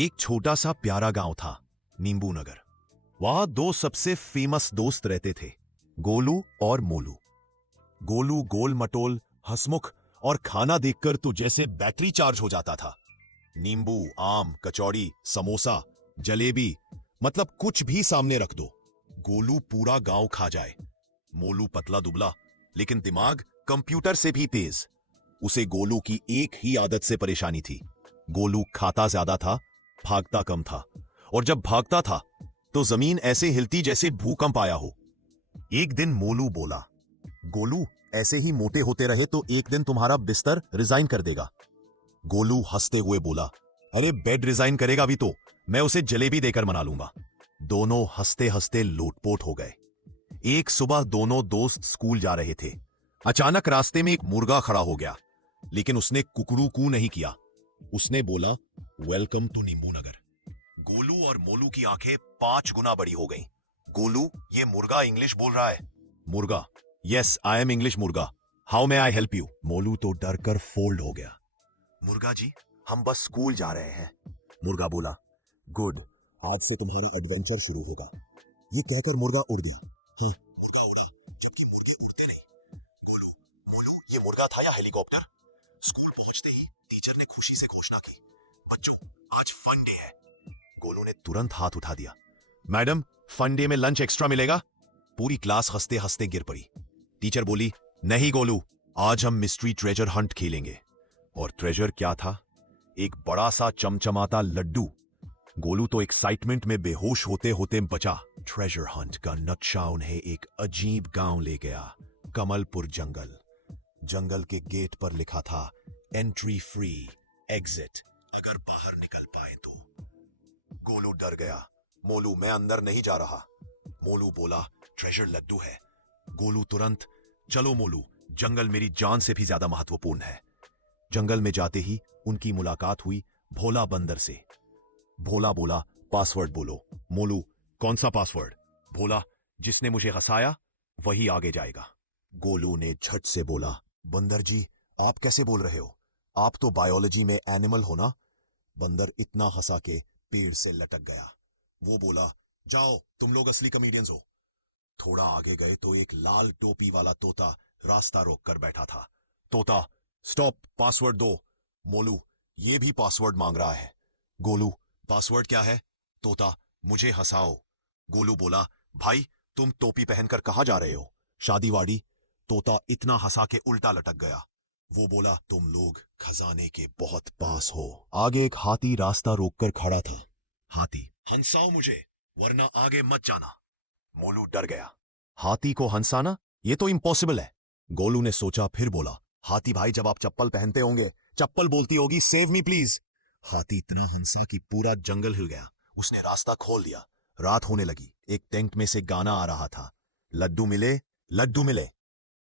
एक छोटा सा प्यारा गांव था, नींबू नगर। वहां दो सबसे फेमस दोस्त रहते थे, गोलू और मोलू। गोलू गोल मटोल, हंसमुख और खाना देखकर तो जैसे बैटरी चार्ज हो जाता था। नींबू, आम, कचौड़ी, समोसा, जलेबी, मतलब कुछ भी सामने रख दो, गोलू पूरा गांव खा जाए। मोलू पतला दुबला, लेकिन दिमाग कंप्यूटर से भी तेज। उसे गोलू की एक ही आदत से परेशानी थी। गोलू खाता ज्यादा था, भागता कम था, और जब भागता था तो जमीन ऐसे हिलती जैसे भूकंप आया हो। एक दिन मोलू बोला, गोलू, ऐसे ही मोटे होते रहे तो एक दिन तुम्हारा बिस्तर रिजाइन कर देगा। गोलू हंसते हुए बोला, अरे बेड रिजाइन करेगा भी तो मैं उसे जलेबी देकर मना लूंगा। दोनों हंसते हंसते लोटपोट हो गए। एक सुबह दोनों दोस्त स्कूल जा रहे थे। अचानक रास्ते में एक मुर्गा खड़ा हो गया, लेकिन उसने कुकड़ू कू नहीं किया। उसने बोला, वेलकम टू नींबू नगर। गोलू और मोलू की आंखें 5 गुना बड़ी हो गईं। गोलू, ये मुर्गा इंग्लिश बोल रहा है। मुर्गा, यस आई एम इंग्लिश मुर्गा, how may I help you. Molu तो डर कर फोल्ड हो गया। मुर्गा जी, हम बस स्कूल जा रहे हैं। मुर्गा बोला, गुड, आज से तुम्हारा एडवेंचर शुरू होगा। ये कहकर मुर्गा उड़ गया। हाँ, मुर्गा उड़ा, जबकि मुर्गे उड़ते नहीं। गोलू, गोलू, ये मुर्गा था या हेलीकॉप्टर? स्कूल पहुंचते ही टीचर ने खुशी से घोषणा की, बच्चों, आज फन डे है। गोलू ने तुरंत हाथ उठा दिया। मैडम, फन डे में लंच एक्स्ट्रा मिलेगा। पूरी क्लास हंसते हंसते गिर पड़ी। टीचर बोली, नहीं गोलू, आज हम मिस्ट्री ट्रेजर हंट खेलेंगे। और ट्रेजर क्या था? एक बड़ा सा चमचमाता लड्डू। गोलू तो एक्साइटमेंट में बेहोश होते होते बचा। ट्रेजर हंट का नक्शा उन्हें एक अजीब गांव ले गया, कमलपुर जंगल। जंगल के गेट पर लिखा था, एंट्री फ्री, एग्जिट अगर बाहर निकल पाए तो। गोलू डर गया। मोलू, मैं अंदर नहीं जा रहा। मोलू बोला, ट्रेजर लड्डू है। गोलू तुरंत, चलो मोलू, जंगल मेरी जान से भी ज्यादा महत्वपूर्ण है। जंगल में जाते ही उनकी मुलाकात हुई भोला बंदर से। भोला बोला, पासवर्ड बोलो। मोलू, कौन सा पासवर्ड? भोला, जिसने मुझे हंसाया वही आगे जाएगा। गोलू ने झट से बोला, बंदर जी, आप कैसे बोल रहे हो? आप तो बायोलॉजी में एनिमल हो ना? बंदर इतना हंसा के पेड़ से लटक गया। वो बोला, जाओ, तुम लोग असली कॉमेडियंस हो। थोड़ा आगे गए तो एक लाल टोपी वाला तोता रास्ता रोक कर बैठा था। तोता, स्टॉप, पासवर्ड दो। मोलू, ये भी पासवर्ड मांग रहा है। गोलू, पासवर्ड क्या है? तोता, मुझे हंसाओ। गोलू बोला, भाई, तुम टोपी पहनकर कहां जा रहे हो? शादीवाड़ी। तोता इतना हंसा के उल्टा लटक गया। वो बोला, तुम लोग खजाने के बहुत पास हो। आगे एक हाथी रास्ता रोककर खड़ा था। हाथी, हंसाओ मुझे, वरना आगे मत जाना। मोलू डर गया। हाथी को हंसाना, ये तो इम्पॉसिबल है। गोलू ने सोचा, फिर बोला, हाथी भाई, जब आप चप्पल पहनते होंगे, चप्पल बोलती होगी, सेव मी प्लीज। हाथी इतना हंसा कि पूरा जंगल हिल गया। उसने रास्ता खोल दिया। रात होने लगी। एक टेंट में से गाना आ रहा था, लड्डू मिले, लड्डू मिले।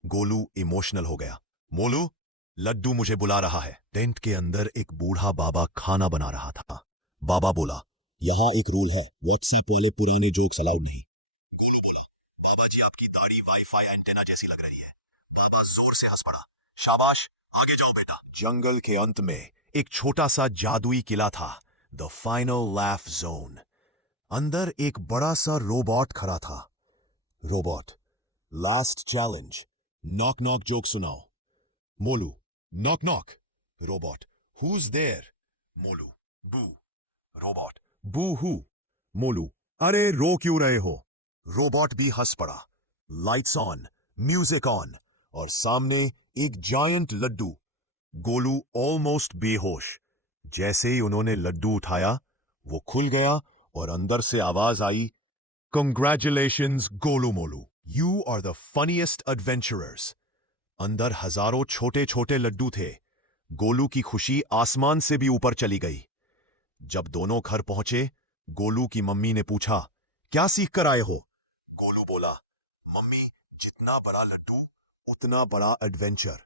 गोलू इमोशनल हो गया। मोलू, लड्डू मुझे बुला रहा है। टेंट के अंदर एक बूढ़ा बाबा खाना बना रहा था। बाबा बोला, यहाँ एक रूल है, व्हाट्सएप वाले पुराने जोक्स अलाउड नहीं। गोलू बोला, बाबा जी, आपकी दाढ़ी वाईफाई एंटेना जैसी लग रही है। बाबा जोर से हंस पड़ा। शाबाश, आगे जाओ बेटा। जंगल के अंत में एक छोटा सा जादुई किला था, द फाइनल लैफ जोन। अंदर एक बड़ा सा रोबोट खड़ा था। Robot, last challenge, knock knock joke सुनाओ। Molu, knock knock. Robot, who's there? Molu, boo. Robot, बू हु? मोलू, अरे रो क्यों रहे हो? रोबोट भी हंस पड़ा। लाइट्स ऑन, म्यूजिक ऑन, और सामने एक जायंट लड्डू। गोलू ऑलमोस्ट बेहोश। जैसे ही उन्होंने लड्डू उठाया, वो खुल गया और अंदर से आवाज आई, congratulations Golu Molu, you are the funniest adventurers. अंदर हजारों छोटे छोटे लड्डू थे। गोलू की खुशी आसमान से भी ऊपर चली गई। जब दोनों घर पहुंचे, गोलू की मम्मी ने पूछा, क्या सीख कर आए हो? गोलू बोला, मम्मी, जितना बड़ा लड्डू उतना बड़ा एडवेंचर।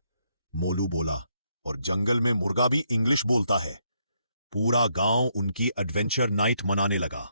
मोलू बोला, और जंगल में मुर्गा भी इंग्लिश बोलता है। पूरा गांव उनकी एडवेंचर नाइट मनाने लगा।